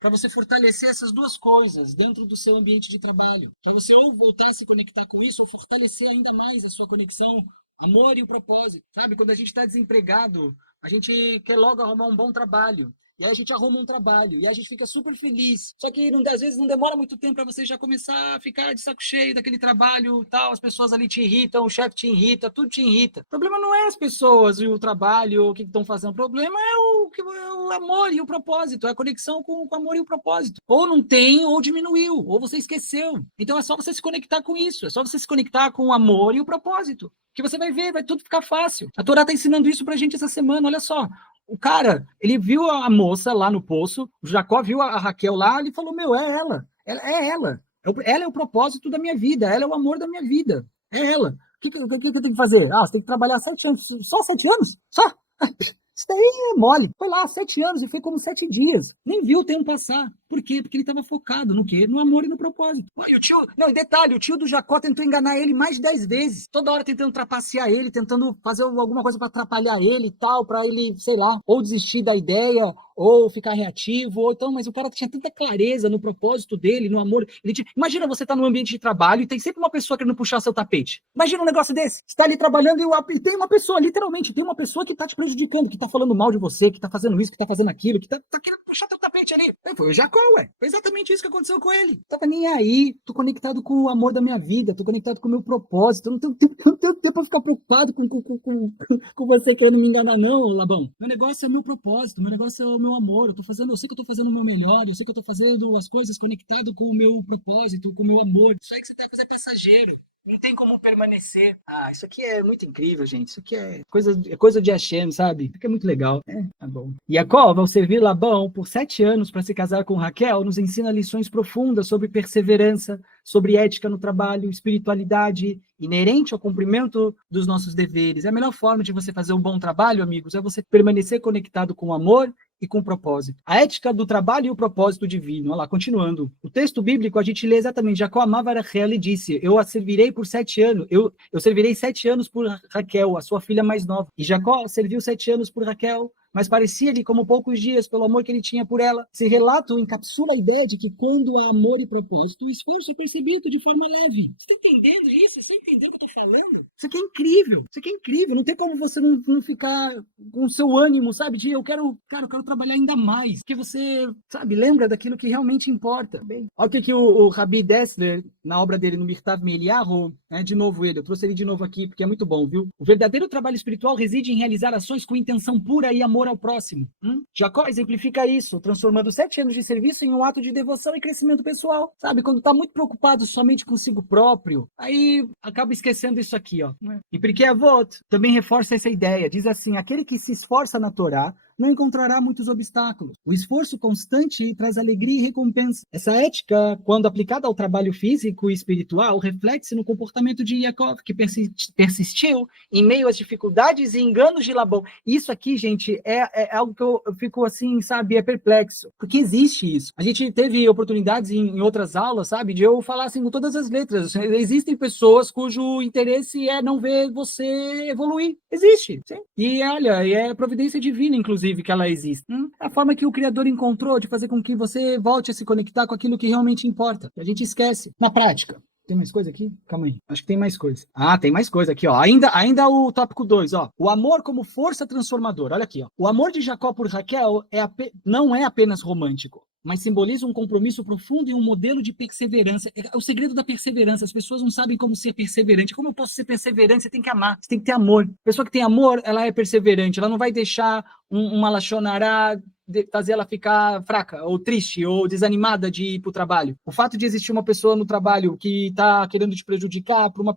para você fortalecer essas duas coisas dentro do seu ambiente de trabalho. Para você ou voltar a se conectar com isso ou fortalecer ainda mais a sua conexão, amor e o propósito. Sabe, quando a gente está desempregado, a gente quer logo arrumar um bom trabalho. E aí a gente arruma um trabalho, e a gente fica super feliz. Só que às vezes não demora muito tempo para você já começar a ficar de saco cheio daquele trabalho, tal, as pessoas ali te irritam, o chefe te irrita, tudo te irrita. O problema não é as pessoas e o trabalho, o que estão fazendo. O problema é o amor e o propósito, é a conexão com o amor e o propósito. Ou não tem, ou diminuiu, ou você esqueceu. Então é só você se conectar com isso, é só você se conectar com o amor e o propósito. Que você vai ver, vai tudo ficar fácil. A Torá está ensinando isso pra gente essa semana, olha só. O cara, ele viu a moça lá no poço, o Jacó viu a Raquel lá, ele falou, é ela. Ela é o propósito da minha vida, ela é o amor da minha vida. É ela. O que eu tenho que fazer? Você tem que trabalhar 7 anos. Só 7 anos? Só? Isso daí é mole. Foi lá 7 anos e foi como 7 dias. Nem viu o tempo passar. Por quê? Porque ele estava focado no quê? No amor e no propósito. E detalhe, o tio do Jacó tentou enganar ele mais de 10 vezes. Toda hora tentando trapacear ele, tentando fazer alguma coisa para atrapalhar ele e tal, para ele, sei lá, ou desistir da ideia, ou ficar reativo, ou então, mas o cara tinha tanta clareza no propósito dele, no amor. Imagina você tá num ambiente de trabalho e tem sempre uma pessoa querendo puxar seu tapete. Imagina um negócio desse. Você tá ali trabalhando e tem uma pessoa, literalmente, tem uma pessoa que tá te prejudicando, que tá falando mal de você, que tá fazendo isso, que tá fazendo aquilo, que tá querendo puxar teu tapete ali. Foi o Jacó, ué. Foi exatamente isso que aconteceu com ele. Tava nem aí, tô conectado com o amor da minha vida, tô conectado com o meu propósito, eu não tenho tempo pra ficar preocupado com você querendo me enganar, não, Labão. Meu negócio é o meu propósito, meu negócio é o meu amor, eu sei que eu tô fazendo o meu melhor, eu sei que eu tô fazendo as coisas conectado com o meu propósito, com o meu amor. Isso aí que você tá fazendo é passageiro. não tem como permanecer. Ah, isso aqui é muito incrível, gente. Isso aqui é coisa de Hashem, sabe? Isso aqui é muito legal. Tá bom. Jacó, ao servir Labão por 7 anos para se casar com Raquel, nos ensina lições profundas sobre perseverança, sobre ética no trabalho, espiritualidade, inerente ao cumprimento dos nossos deveres. A melhor forma de você fazer um bom trabalho, amigos, é você permanecer conectado com o amor e com propósito. A ética do trabalho e o propósito divino. Olha lá, continuando. O texto bíblico, a gente lê exatamente. Jacó amava Raquel e disse, eu a servirei por 7 anos. Eu servirei 7 anos por Raquel, a sua filha mais nova. E Jacó serviu 7 anos por Raquel, mas parecia-lhe como poucos dias pelo amor que ele tinha por ela. Esse relato encapsula a ideia de que quando há amor e propósito, o esforço é percebido de forma leve. Você está entendendo isso? Você está entendendo o que eu estou falando? Isso aqui é incrível. Isso aqui é incrível. Não tem como você não ficar com o seu ânimo, sabe? De eu quero trabalhar ainda mais. Porque você, sabe, lembra daquilo que realmente importa. Bem, olha o que o Rabbi Dessler, na obra dele no Mirtav Me'Eliyahu, né? De novo eu trouxe ele de novo aqui, porque é muito bom, viu? O verdadeiro trabalho espiritual reside em realizar ações com intenção pura e amor ao próximo. Jacó exemplifica isso, transformando 7 anos de serviço em um ato de devoção e crescimento pessoal. Sabe, quando está muito preocupado somente consigo próprio, aí acaba esquecendo isso aqui, ó. E Pirkei Avot também reforça essa ideia. Diz assim, aquele que se esforça na Torá não encontrará muitos obstáculos. O esforço constante traz alegria e recompensa. Essa ética, quando aplicada ao trabalho físico e espiritual, reflete-se no comportamento de Yaakov, que persistiu em meio às dificuldades e enganos de Labão. Isso aqui, gente, é algo que eu fico assim, sabe, é perplexo. Porque existe isso. A gente teve oportunidades em outras aulas, sabe, de eu falar assim com todas as letras. Existem pessoas cujo interesse é não ver você evoluir. Existe, sim. E olha, é providência divina, inclusive, que ela existe. É a forma que o Criador encontrou de fazer com que você volte a se conectar com aquilo que realmente importa. A gente esquece. Na prática. Tem mais coisa aqui? Calma aí. Acho que tem mais coisa. Ah, tem mais coisa aqui, ó. Ainda o tópico 2, ó. O amor como força transformadora. Olha aqui, ó. O amor de Jacó por Raquel não é apenas romântico, mas simboliza um compromisso profundo e um modelo de perseverança. É o segredo da perseverança. As pessoas não sabem como ser perseverante. Como eu posso ser perseverante? Você tem que amar. Você tem que ter amor. A pessoa que tem amor, ela é perseverante. Ela não vai deixar uma lachonará fazer ela ficar fraca, ou triste, ou desanimada de ir para o trabalho. O fato de existir uma pessoa no trabalho que está querendo te prejudicar para uma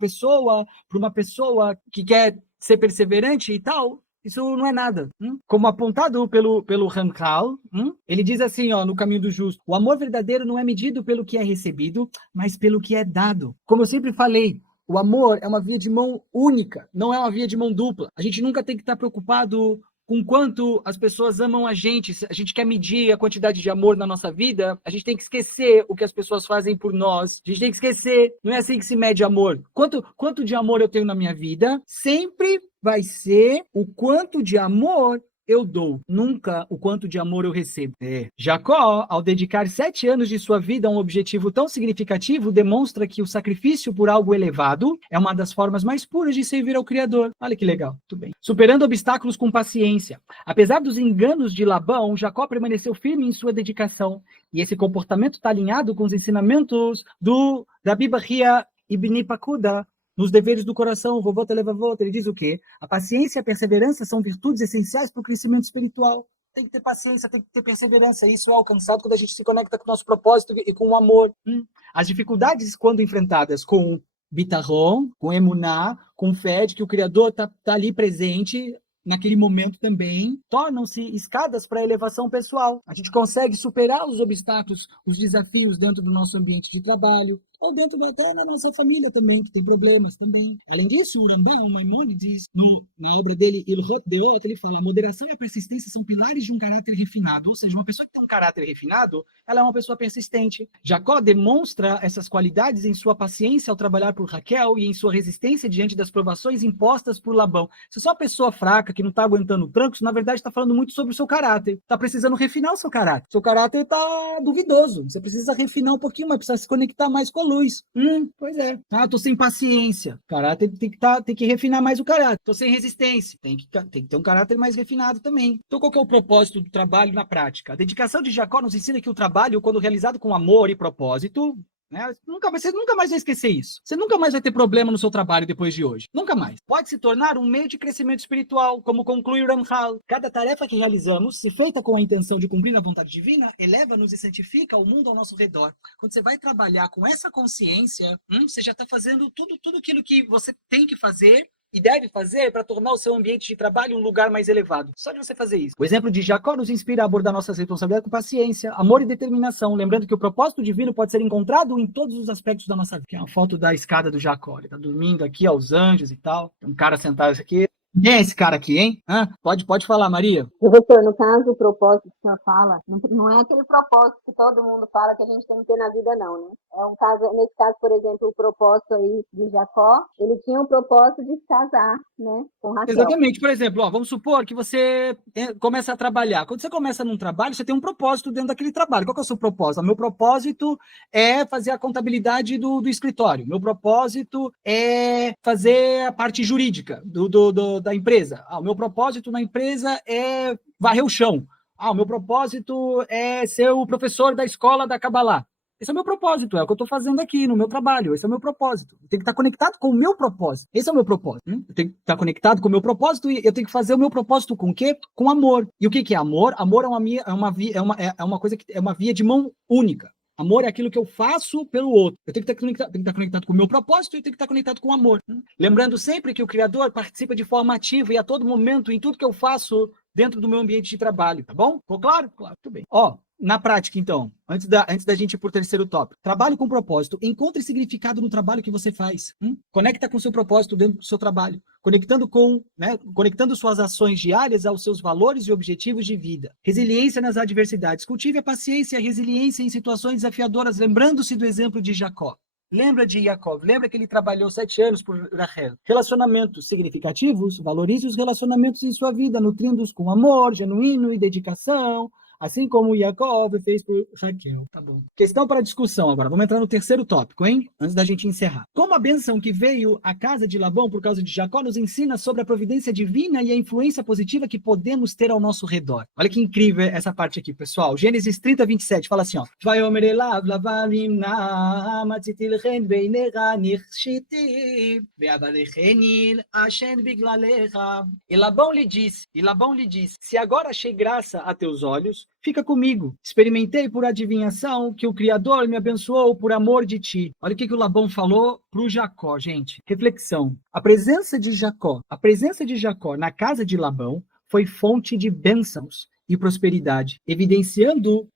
pessoa que quer ser perseverante e tal, isso não é nada. Como apontado pelo Ramchal, ele diz assim, ó, no Caminho do Justo, o amor verdadeiro não é medido pelo que é recebido, mas pelo que é dado. Como eu sempre falei, o amor é uma via de mão única, não é uma via de mão dupla. A gente nunca tem que estar preocupado com quanto as pessoas amam a gente. Se a gente quer medir a quantidade de amor na nossa vida, a gente tem que esquecer o que as pessoas fazem por nós. A gente tem que esquecer, não é assim que se mede amor. Quanto de amor eu tenho na minha vida, sempre vai ser o quanto de amor eu dou, nunca o quanto de amor eu recebo. Jacó, ao dedicar 7 anos de sua vida a um objetivo tão significativo, demonstra que o sacrifício por algo elevado é uma das formas mais puras de servir ao Criador. Olha que legal, muito bem. Superando obstáculos com paciência. Apesar dos enganos de Labão, Jacó permaneceu firme em sua dedicação. E esse comportamento está alinhado com os ensinamentos do Rabi Bahia Ibn Pakuda, nos deveres do coração, vovô televavô, ele diz o quê? A paciência e a perseverança são virtudes essenciais para o crescimento espiritual. Tem que ter paciência, tem que ter perseverança. Isso é alcançado quando a gente se conecta com o nosso propósito e com o amor. As dificuldades, quando enfrentadas com bitachon, com emuná, com fé de que o Criador está ali presente naquele momento também, tornam-se escadas para a elevação pessoal. A gente consegue superar os obstáculos, os desafios dentro do nosso ambiente de trabalho, ou dentro até na nossa família também, que tem problemas também. Além disso, o Rambam, o Maimônides, na obra dele, Ilhot Deot, ele fala, a moderação e a persistência são pilares de um caráter refinado, ou seja, uma pessoa que tem um caráter refinado, ela é uma pessoa persistente. Jacó demonstra essas qualidades em sua paciência ao trabalhar por Raquel e em sua resistência diante das provações impostas por Labão. Se só uma pessoa fraca, que não está aguentando trancos, na verdade está falando muito sobre o seu caráter. Está precisando refinar o seu caráter. Seu caráter está duvidoso. Você precisa refinar um pouquinho, mas precisa se conectar mais com a luz. Pois é. Ah, tô sem paciência. Caráter tem que refinar mais o caráter. Tô sem resistência. Tem que ter um caráter mais refinado também. Então, qual que é o propósito do trabalho na prática? A dedicação de Jacó nos ensina que o trabalho, quando realizado com amor e propósito, né? Você nunca mais vai esquecer isso. Você nunca mais vai ter problema no seu trabalho depois de hoje. Nunca mais. Pode se tornar um meio de crescimento espiritual, como conclui o Ramchal. Cada tarefa que realizamos, se feita com a intenção de cumprir a vontade divina, eleva-nos e santifica o mundo ao nosso redor. Quando você vai trabalhar com essa consciência, você já está fazendo tudo aquilo que você tem que fazer e deve fazer para tornar o seu ambiente de trabalho um lugar mais elevado. Só de você fazer isso. O exemplo de Jacó nos inspira a abordar nossas responsabilidades com paciência, amor e determinação, lembrando que o propósito divino pode ser encontrado em todos os aspectos da nossa vida. Aqui é uma foto da escada do Jacó. Ele está dormindo aqui aos anjos e tal. Tem um cara sentado aqui. Quem é esse cara aqui, hein? Pode falar, Maria. Professor, no caso, o propósito que o senhor fala, não é aquele propósito que todo mundo fala que a gente tem que ter na vida, não, né? Nesse caso, por exemplo, o propósito aí de Jacó, ele tinha o propósito de se casar, né, com Raquel. Exatamente. Por exemplo, vamos supor que você começa a trabalhar. Quando você começa num trabalho, você tem um propósito dentro daquele trabalho. Qual que é o seu propósito? O meu propósito é fazer a contabilidade do escritório. Meu propósito é fazer a parte jurídica da empresa. O meu propósito na empresa é varrer o chão. O meu propósito é ser o professor da escola da Kabbalah. Esse é o meu propósito, é o que eu estou fazendo aqui no meu trabalho. Esse é o meu propósito. Eu tenho que estar conectado com o meu propósito. Esse é o meu propósito. Eu tenho que estar conectado com o meu propósito e eu tenho que fazer o meu propósito com o quê? Com amor. E o que é amor? Amor é uma coisa que é uma via de mão única. Amor é aquilo que eu faço pelo outro. Eu tenho que estar conectado com o meu propósito e eu tenho que estar conectado com o amor. Lembrando sempre que o Criador participa de forma ativa e a todo momento em tudo que eu faço dentro do meu ambiente de trabalho, tá bom? Ficou claro? Claro, tudo bem. Na prática, então, antes da gente ir para o terceiro tópico, trabalho com propósito. Encontre significado no trabalho que você faz. Conecta com o seu propósito dentro do seu trabalho. Conectando suas ações diárias aos seus valores e objetivos de vida. Resiliência nas adversidades. Cultive a paciência e a resiliência em situações desafiadoras, lembrando-se do exemplo de Jacó. Lembra de Jacob, lembra que ele trabalhou 7 anos por Rachel. Relacionamentos significativos, valorize os relacionamentos em sua vida, nutrindo-os com amor, genuíno e dedicação, assim como Jacob fez por Raquel. Tá bom. Questão para discussão agora. Vamos entrar no terceiro tópico, hein? Antes da gente encerrar. Como a bênção que veio à casa de Labão por causa de Jacó nos ensina sobre a providência divina e a influência positiva que podemos ter ao nosso redor. Olha que incrível essa parte aqui, pessoal. Gênesis 30, 27 fala assim, ó. E Labão lhe disse, se agora achei graça a teus olhos, fica comigo. Experimentei por adivinhação que o Criador me abençoou por amor de ti. Olha o que o Labão falou para o Jacó, gente. Reflexão. A presença de Jacó na casa de Labão foi fonte de bênçãos e prosperidade, evidenciando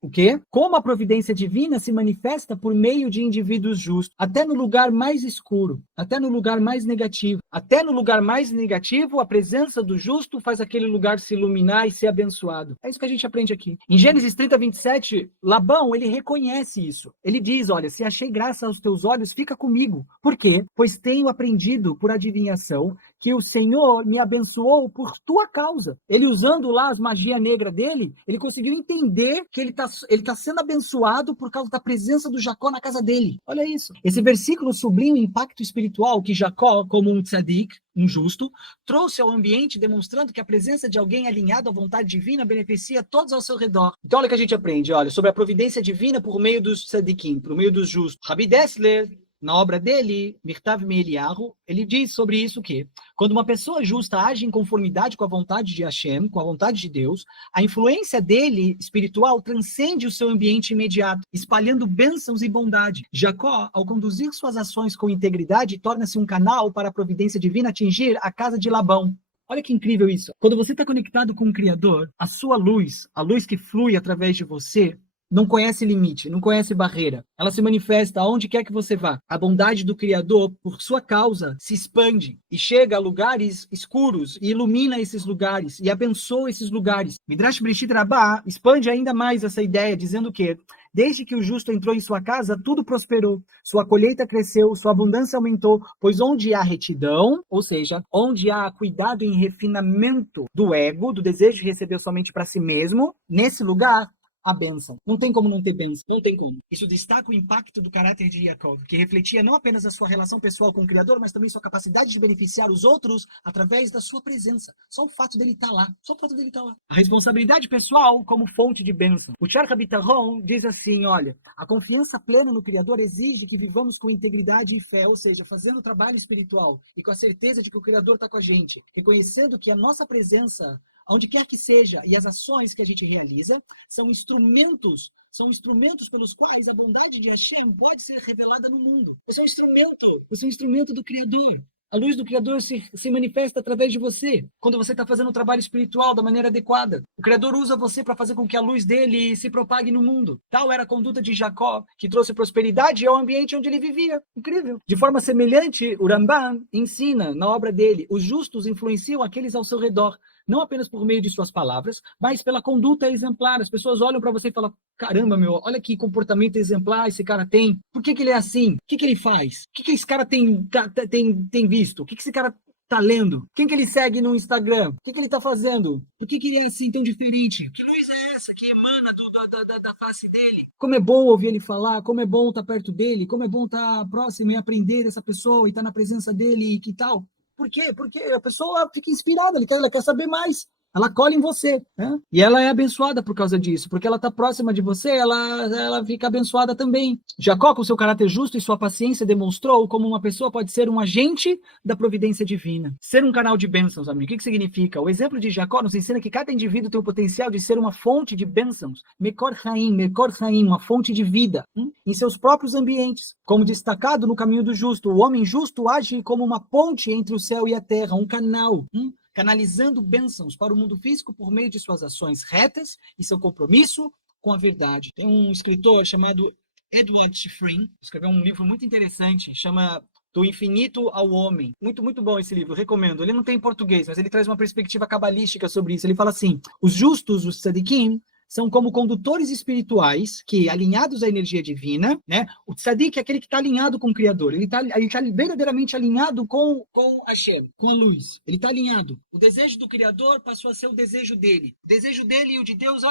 o quê? Como a providência divina se manifesta por meio de indivíduos justos, até no lugar mais escuro, até no lugar mais negativo. Até no lugar mais negativo, a presença do justo faz aquele lugar se iluminar e ser abençoado. É isso que a gente aprende aqui. Em Gênesis 30, 27, Labão, ele reconhece isso. Ele diz, olha, se achei graça aos teus olhos, fica comigo. Por quê? Pois tenho aprendido por adivinhação que o Senhor me abençoou por tua causa. Ele usando lá as magias negras dele, ele conseguiu entender que ele tá sendo abençoado por causa da presença do Jacó na casa dele. Olha isso. Esse versículo sublinha o impacto espiritual que Jacó, como um tzadik, um justo, trouxe ao ambiente, demonstrando que a presença de alguém alinhado à vontade divina beneficia todos ao seu redor. Então olha o que a gente aprende, olha, sobre a providência divina por meio dos tzadikim, por meio dos justos. Rabbi Dessler, na obra dele, Mirtav Me'Eliyahu, ele diz sobre isso que, quando uma pessoa justa age em conformidade com a vontade de Hashem, com a vontade de Deus, a influência dele, espiritual, transcende o seu ambiente imediato, espalhando bênçãos e bondade. Jacó, ao conduzir suas ações com integridade, torna-se um canal para a providência divina atingir a casa de Labão. Olha que incrível isso. Quando você está conectado com o Criador, a sua luz, a luz que flui através de você, não conhece limite, não conhece barreira. Ela se manifesta aonde quer que você vá. A bondade do Criador, por sua causa, se expande e chega a lugares escuros e ilumina esses lugares e abençoa esses lugares. Midrash Bereshit Rabbah expande ainda mais essa ideia, dizendo que desde que o justo entrou em sua casa, tudo prosperou. Sua colheita cresceu, sua abundância aumentou, pois onde há retidão, ou seja, onde há cuidado em refinamento do ego, do desejo de receber somente para si mesmo, nesse lugar, a bênção. Não tem como não ter bênção. Não tem como. Isso destaca o impacto do caráter de Yaakov, que refletia não apenas a sua relação pessoal com o Criador, mas também sua capacidade de beneficiar os outros através da sua presença. Só o fato dele estar lá. Só o fato dele estar lá. A responsabilidade pessoal como fonte de bênção. O Shar HaBitachon diz assim, olha, a confiança plena no Criador exige que vivamos com integridade e fé, ou seja, fazendo o trabalho espiritual e com a certeza de que o Criador está com a gente, reconhecendo que a nossa presença, onde quer que seja, e as ações que a gente realiza, são instrumentos pelos quais a bondade de Hashem pode ser revelada no mundo. Você é um instrumento do Criador. A luz do Criador se manifesta através de você, quando você está fazendo o trabalho espiritual da maneira adequada. O Criador usa você para fazer com que a luz dele se propague no mundo. Tal era a conduta de Jacó, que trouxe prosperidade ao ambiente onde ele vivia. Incrível. De forma semelhante, o Ramban ensina na obra dele, os justos influenciam aqueles ao seu redor, não apenas por meio de suas palavras, mas pela conduta exemplar. As pessoas olham para você e falam, caramba, olha que comportamento exemplar esse cara tem. Por que ele é assim? O que ele faz? O que esse cara tem visto? O que esse cara tá lendo? Quem que ele segue no Instagram? O que ele tá fazendo? Por que ele é assim tão diferente? Que luz é essa que emana da face dele? Como é bom ouvir ele falar, como é bom estar perto dele, como é bom estar próximo e aprender dessa pessoa e estar na presença dele e que tal? Por quê? Porque a pessoa fica inspirada, ela quer saber mais. Ela colhe em você, né? E ela é abençoada por causa disso, porque ela está próxima de você, ela fica abençoada também. Jacó, com seu caráter justo e sua paciência, demonstrou como uma pessoa pode ser um agente da providência divina. Ser um canal de bênçãos, amigo. O que significa? O exemplo de Jacó nos ensina que cada indivíduo tem o potencial de ser uma fonte de bênçãos. Mekor Haim, uma fonte de vida, em seus próprios ambientes. Como destacado no caminho do justo, o homem justo age como uma ponte entre o céu e a terra, um canal, canalizando bênçãos para o mundo físico por meio de suas ações retas e seu compromisso com a verdade. Tem um escritor chamado Edward Shifrin, escreveu um livro muito interessante, chama Do Infinito ao Homem. Muito, muito bom esse livro, recomendo. Ele não tem em português, mas ele traz uma perspectiva cabalística sobre isso. Ele fala assim, os justos, os tzadikim, são como condutores espirituais que, alinhados à energia divina, né? O tzadik é aquele que está alinhado com o Criador. Ele tá verdadeiramente alinhado com Hashem, com a luz. Ele está alinhado. O desejo do Criador passou a ser o desejo dele. O desejo dele e o de Deus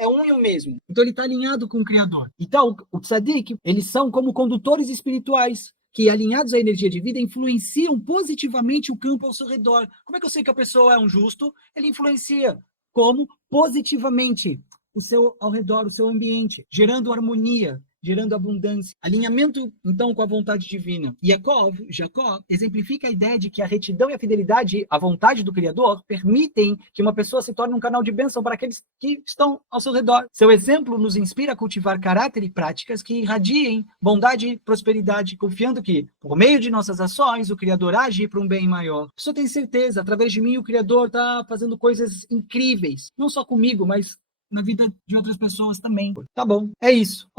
é um e o mesmo. Então ele está alinhado com o Criador. Então, o tzadik, eles são como condutores espirituais que, alinhados à energia divina, influenciam positivamente o campo ao seu redor. Como é que eu sei que a pessoa é um justo? Ele influencia. Como? Positivamente o seu ao redor, o seu ambiente, gerando harmonia, gerando abundância. Alinhamento, então, com a vontade divina. Jacó, exemplifica a ideia de que a retidão e a fidelidade à vontade do Criador permitem que uma pessoa se torne um canal de bênção para aqueles que estão ao seu redor. Seu exemplo nos inspira a cultivar caráter e práticas que irradiem bondade e prosperidade, confiando que, por meio de nossas ações, o Criador age para um bem maior. A pessoa tem certeza, através de mim, o Criador está fazendo coisas incríveis. Não só comigo, mas na vida de outras pessoas também. Tá bom, é isso.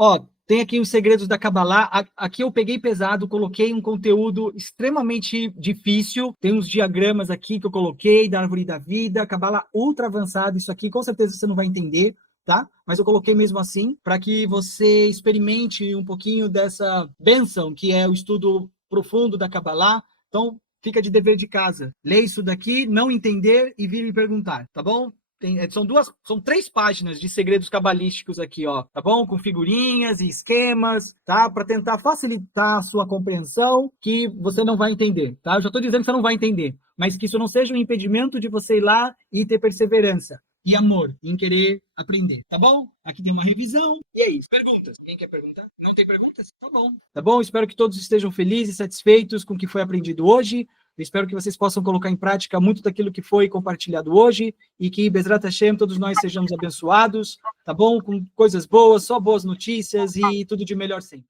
Tem aqui os segredos da Kabbalah. Aqui eu peguei pesado, coloquei um conteúdo extremamente difícil. Tem uns diagramas aqui que eu coloquei da árvore da vida, Kabbalah ultra avançado. Isso aqui com certeza você não vai entender, tá? Mas eu coloquei mesmo assim para que você experimente um pouquinho dessa bênção que é o estudo profundo da Kabbalah. Então, fica de dever de casa. Lê isso daqui, não entender e vir me perguntar, tá bom? São 3 páginas de segredos cabalísticos aqui, tá bom? Com figurinhas e esquemas, tá? Para tentar facilitar a sua compreensão, que você não vai entender, tá? Eu já estou dizendo que você não vai entender, mas que isso não seja um impedimento de você ir lá e ter perseverança e amor em querer aprender, tá bom? Aqui tem uma revisão. E é isso. Perguntas? Alguém quer perguntar? Não tem perguntas? Tá bom. Tá bom? Espero que todos estejam felizes e satisfeitos com o que foi aprendido hoje. Eu espero que vocês possam colocar em prática muito daquilo que foi compartilhado hoje e que, Bezrat Hashem, todos nós sejamos abençoados, tá bom? Com coisas boas, só boas notícias e tudo de melhor sempre.